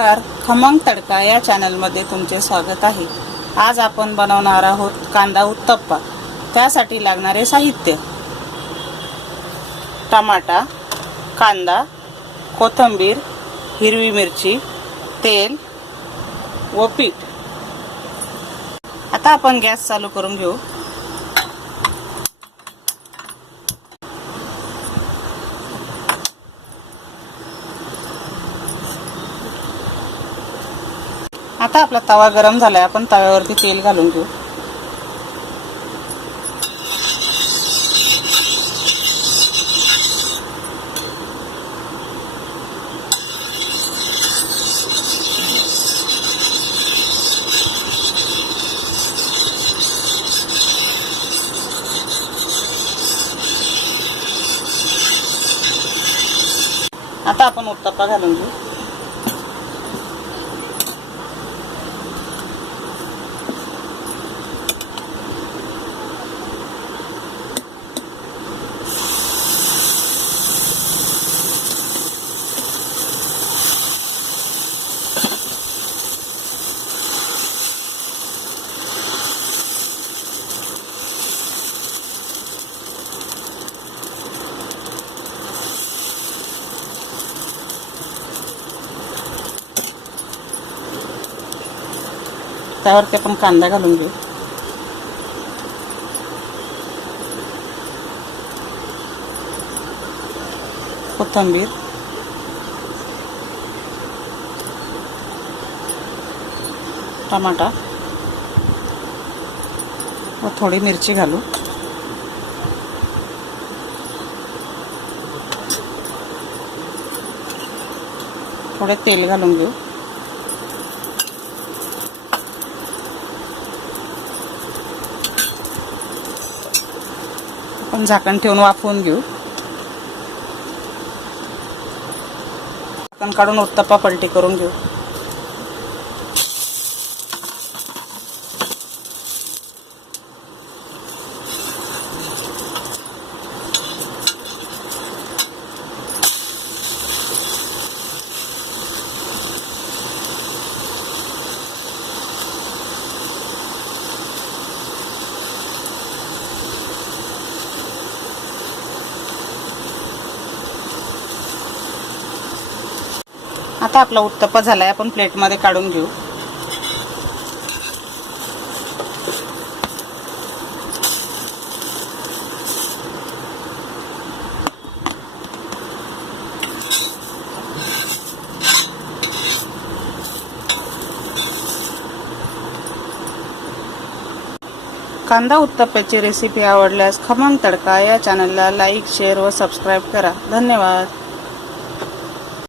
नमस्कार, खमंग तडका या चॅनलमध्ये तुमचे स्वागत आहे। आज आपण बनवणार आहोत कांदा उत्तप्पा। त्यासाठी लागणारे साहित्य: टमाटा, कांदा, कोथिंबीर, हिरवी मिरची, तेल व पीठ। आता आपण गॅस चालू करून घेऊ। आता आपला तवा गरम झालाय, आपण तव्यावरती तेल घालून घेऊ। आता आपण उत्तप्पा घालून घेऊ। त्यावरती आपण कांदा घालून घेऊ। कोथिंबीर, टमाटा व थोडी मिरची घालू। थोडे तेल घालून घेऊ। आपण झाकण ठेवून वाफवून घेऊ। झाकण काढून उत्तप्पा पलटी करून घेऊ। आता आपला उत्तप्पा झालाय, आपण प्लेट मध्ये काढून घेऊ। कांदा उत्तप्प्याची रेसिपी आवडल्यास खमंग तडका या चॅनलला लाईक, शेअर व सबस्क्राईब करा। धन्यवाद।